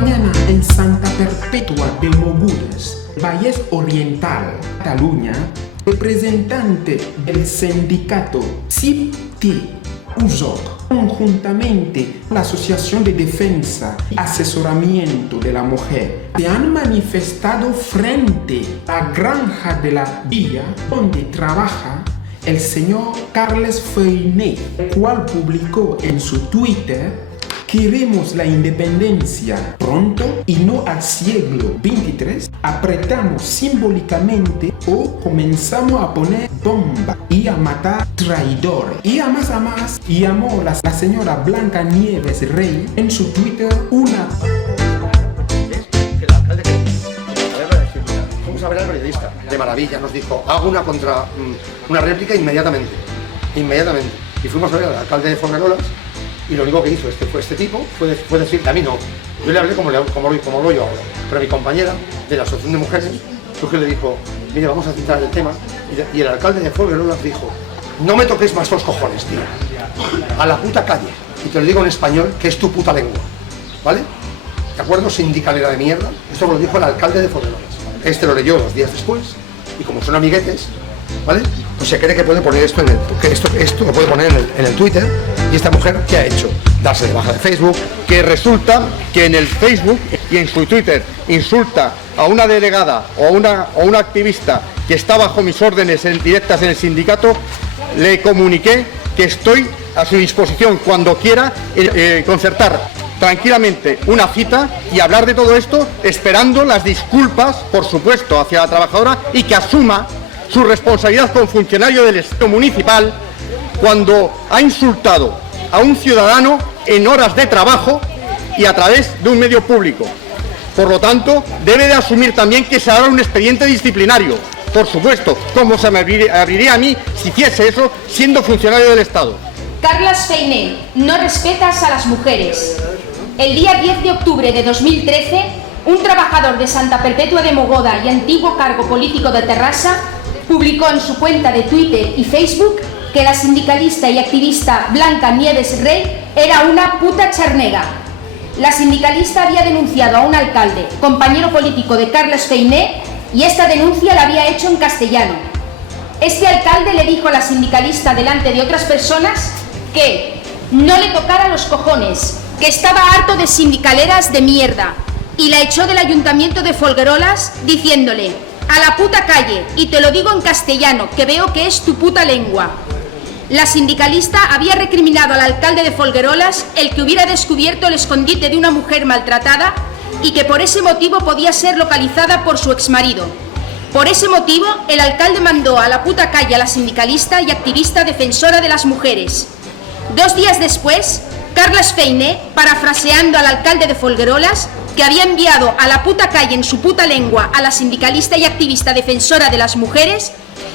mañana en Santa Perpetua de Mogodas, Valles Oriental, Cataluña, representante del sindicato CIPTI USOC, conjuntamente la Asociación de Defensa y Asesoramiento de la Mujer, se han manifestado frente a la granja de la villa donde trabaja el señor Carles Feiné, el cual publicó en su Twitter: queremos la independencia pronto y no al siglo XXIII. Apretamos simbólicamente o comenzamos a poner bomba y a matar traidores. Y a más, llamó la señora Blanca Nieves Rey en su Twitter una... Fuimos a ver al periodista, de maravilla, nos dijo, hago una réplica inmediatamente. Y fuimos a ver al alcalde de Folgueroles. Y lo único que hizo este tipo fue decirle, a mí no. Yo le hablé como lo yo ahora. Pero mi compañera de la Asociación de Mujeres, le dijo, mire, vamos a citar el tema. Y el alcalde de Folgueroles dijo, no me toques más los cojones, tío. A la puta calle. Y te lo digo en español, que es tu puta lengua. ¿Vale? ¿De acuerdo? Sindicalera de mierda. Esto me lo dijo el alcalde de Folgueroles. Este lo leyó 2 días después. Y como son amiguetes, ¿vale? Pues se cree que puede poner esto esto lo puede poner en el Twitter. Y esta mujer, ¿qué ha hecho? Darse de baja de Facebook. Que resulta que en el Facebook y en su Twitter insulta a una delegada o a una activista que está bajo mis órdenes directas en el sindicato. Le comuniqué que estoy a su disposición cuando quiera concertar tranquilamente una cita y hablar de todo esto, esperando las disculpas, por supuesto, hacia la trabajadora y que asuma su responsabilidad como funcionario del Estado municipal cuando ha insultado a un ciudadano en horas de trabajo y a través de un medio público. Por lo tanto, debe de asumir también que se abra un expediente disciplinario, por supuesto, como se me abriría a mí si hiciese eso siendo funcionario del Estado. Carles Feiné, no respetas a las mujeres. El día 10 de octubre de 2013, un trabajador de Santa Perpetua de Mogoda y antiguo cargo político de Terrassa publicó en su cuenta de Twitter y Facebook que la sindicalista y activista Blanca Nieves Rey era una puta charnega. La sindicalista había denunciado a un alcalde, compañero político de Carles Feiné, y esta denuncia la había hecho en castellano. Este alcalde le dijo a la sindicalista delante de otras personas que no le tocara los cojones, que estaba harto de sindicaleras de mierda, y la echó del ayuntamiento de Folgueroles diciéndole: a la puta calle, y te lo digo en castellano, que veo que es tu puta lengua. La sindicalista había recriminado al alcalde de Folgueroles el que hubiera descubierto el escondite de una mujer maltratada y que por ese motivo podía ser localizada por su exmarido. Por ese motivo, el alcalde mandó a la puta calle a la sindicalista y activista defensora de las mujeres. 2 días después, Carles Feiné, parafraseando al alcalde de Folgueroles, que había enviado a la puta calle en su puta lengua a la sindicalista y activista defensora de las mujeres,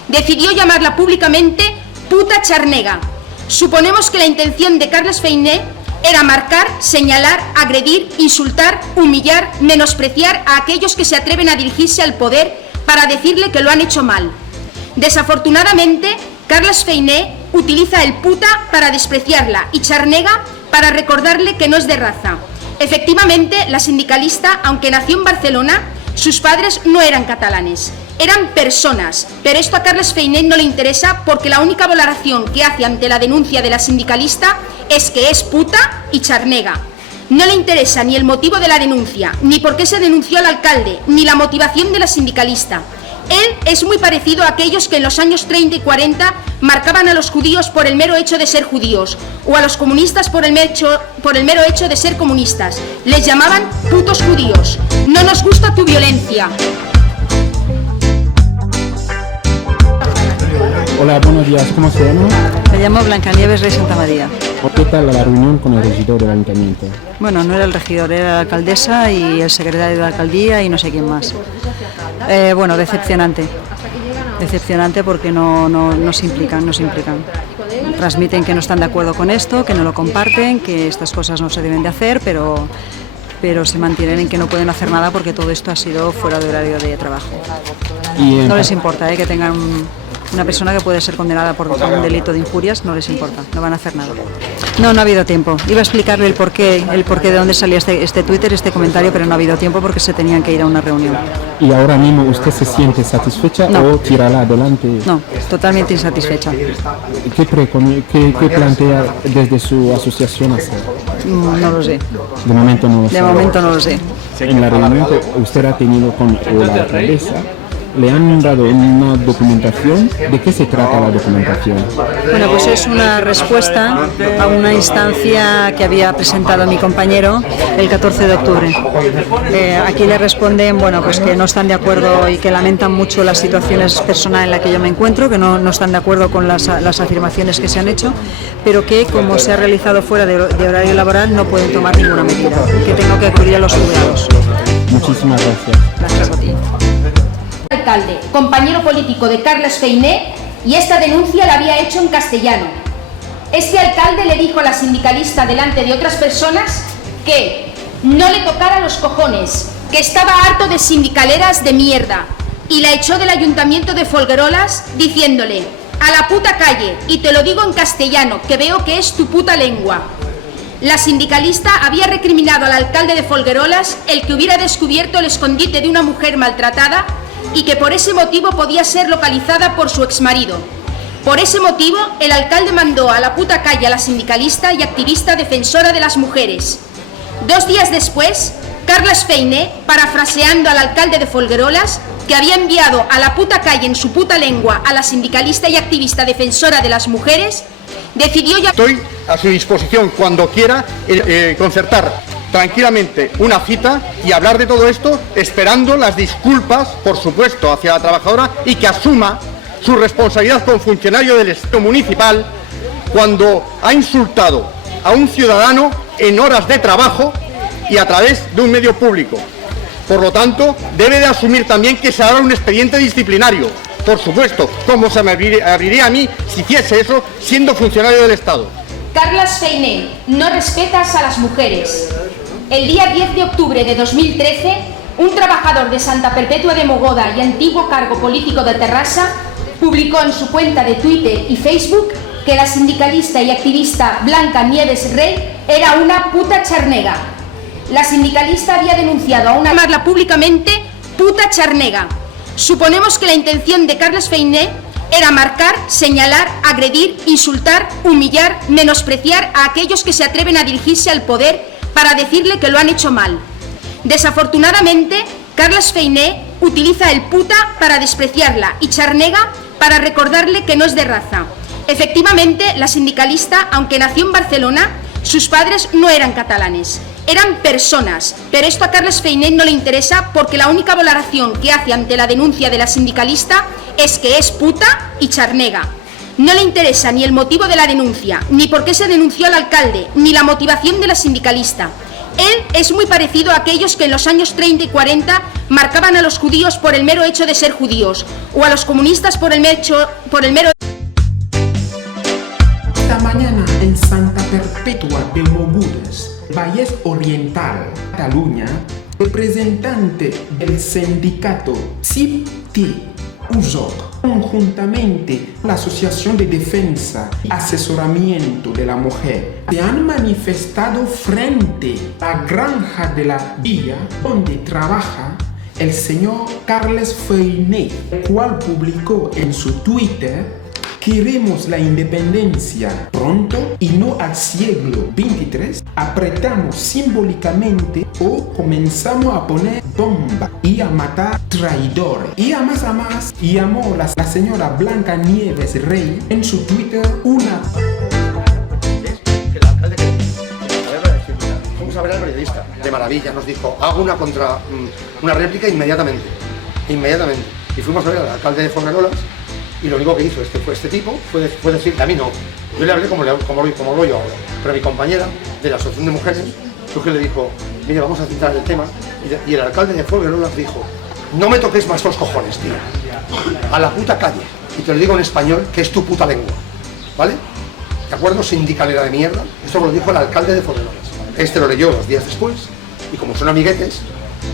decidió llamarla públicamente puta charnega. Suponemos que la intención de Carles Feiné era marcar, señalar, agredir, insultar, humillar, menospreciar a aquellos que se atreven a dirigirse al poder para decirle que lo han hecho mal. Desafortunadamente, Carles Feiné utiliza el puta para despreciarla y charnega para recordarle que no es de raza. Efectivamente, la sindicalista, aunque nació en Barcelona, sus padres no eran catalanes, eran personas, pero esto a Carles Feiné no le interesa porque la única valoración que hace ante la denuncia de la sindicalista es que es puta y charnega. No le interesa ni el motivo de la denuncia, ni por qué se denunció al alcalde, ni la motivación de la sindicalista. Él es muy parecido a aquellos que en los años 30 y 40 marcaban a los judíos por el mero hecho de ser judíos, o a los comunistas por el mero hecho de ser comunistas. Les llamaban putos judíos. No nos gusta tu violencia. Hola, buenos días, ¿cómo se llama? Me llamo Blancanieves Rey Santamaría. ¿Qué tal la reunión con el regidor del ayuntamiento? Bueno, no era el regidor, era la alcaldesa y el secretario de la alcaldía y no sé quién más. Bueno, decepcionante. Decepcionante porque no se implican. Transmiten que no están de acuerdo con esto, que no lo comparten, que estas cosas no se deben de hacer, pero pero se mantienen en que no pueden hacer nada porque todo esto ha sido fuera de horario de trabajo. No les importa que tengan una persona que puede ser condenada por un delito de injurias, no les importa, no van a hacer nada. No ha habido tiempo. Iba a explicarle el porqué de dónde salía este Twitter, este comentario, pero no ha habido tiempo porque se tenían que ir a una reunión. ¿Y ahora mismo usted se siente satisfecha o tirará adelante? No, totalmente insatisfecha. ¿Qué plantea desde su asociación hacer? No lo sé. De momento no lo sé. De momento no lo sé. En la reunión que usted ha tenido con la alcaldesa, ¿le han dado una documentación? ¿De qué se trata la documentación? Bueno, pues es una respuesta a una instancia que había presentado mi compañero el 14 de octubre. Aquí le responden, bueno, pues que no están de acuerdo y que lamentan mucho las situaciones personales en las que yo me encuentro, que no están de acuerdo con las afirmaciones que se han hecho, pero que como se ha realizado fuera de horario laboral no pueden tomar ninguna medida, que tengo que acudir a los juzgados. Muchísimas gracias. Gracias a ti. Alcalde, compañero político de Carles Feiné, y esta denuncia la había hecho en castellano. Este alcalde le dijo a la sindicalista delante de otras personas que no le tocara los cojones, que estaba harto de sindicaleras de mierda, y la echó del ayuntamiento de Folgueroles diciéndole: a la puta calle, y te lo digo en castellano, que veo que es tu puta lengua. La sindicalista había recriminado al alcalde de Folgueroles el que hubiera descubierto el escondite de una mujer maltratada y que por ese motivo podía ser localizada por su exmarido. Por ese motivo, el alcalde mandó a la puta calle a la sindicalista y activista defensora de las mujeres. 2 días después, Carles Feiné, parafraseando al alcalde de Folgueroles, que había enviado a la puta calle en su puta lengua a la sindicalista y activista defensora de las mujeres, decidió ya... Estoy a su disposición cuando quiera concertar tranquilamente una cita y hablar de todo esto, esperando las disculpas, por supuesto, hacia la trabajadora y que asuma su responsabilidad como funcionario del Estado municipal cuando ha insultado a un ciudadano en horas de trabajo y a través de un medio público. Por lo tanto, debe de asumir también que se abra un expediente disciplinario, por supuesto, como se me abriría a mí si hiciese eso siendo funcionario del Estado. Carles Feiné, no respetas a las mujeres. El día 10 de octubre de 2013, un trabajador de Santa Perpetua de Mogoda y antiguo cargo político de Terrassa publicó en su cuenta de Twitter y Facebook que la sindicalista y activista Blanca Nieves Rey era una puta charnega. La sindicalista había denunciado a una llamarla públicamente puta charnega. Suponemos que la intención de Carles Feiné era marcar, señalar, agredir, insultar, humillar, menospreciar a aquellos que se atreven a dirigirse al poder para decirle que lo han hecho mal. Desafortunadamente, Carles Feiné utiliza el puta para despreciarla y charnega para recordarle que no es de raza. Efectivamente, la sindicalista, aunque nació en Barcelona, sus padres no eran catalanes, eran personas, pero esto a Carles Feiné no le interesa porque la única valoración que hace ante la denuncia de la sindicalista es que es puta y charnega. No le interesa ni el motivo de la denuncia, ni por qué se denunció al alcalde, ni la motivación de la sindicalista. Él es muy parecido a aquellos que en los años 30 y 40 marcaban a los judíos por el mero hecho de ser judíos, o a los comunistas por el mero... Esta mañana en Santa Perpetua de Mogodes, Valles Oriental, Cataluña, representante del sindicato CIPTI USOC, conjuntamente la Asociación de Defensa y Asesoramiento de la Mujer, se han manifestado frente a la granja de la villa donde trabaja el señor Carles Feiné, el cual publicó en su Twitter: queremos la independencia pronto y no al siglo XXIII. Apretamos simbólicamente o comenzamos a poner bomba y a matar traidores. Y a más, llamó la señora Blanca Nieves Rey en su Twitter una... Fuimos a ver al periodista, de maravilla, nos dijo, hago una réplica inmediatamente. Y fuimos a ver al alcalde de Folgueroles. Y lo único que hizo este tipo fue decir, a mí no. Yo le hablé como lo yo ahora. Pero mi compañera de la Asociación de Mujeres, que le dijo, mire, vamos a centrar el tema. Y el alcalde de Folgueroles dijo, no me toques más los cojones, tío. A la puta calle. Y te lo digo en español, que es tu puta lengua. ¿Vale? ¿De acuerdo? Sindicalera de mierda. Esto me lo dijo el alcalde de Folgueroles. Este lo leyó 2 días después. y como son amiguetes,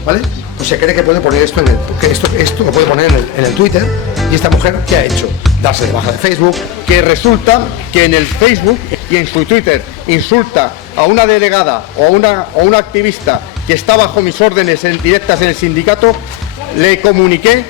¿vale? Pues se cree que puede poner esto esto lo puede poner en el Twitter. Y esta mujer, ¿qué ha hecho? Darse de baja de Facebook. Que resulta que en el Facebook y en su Twitter insulta a una delegada o a una activista que está bajo mis órdenes directas en el sindicato. Le comuniqué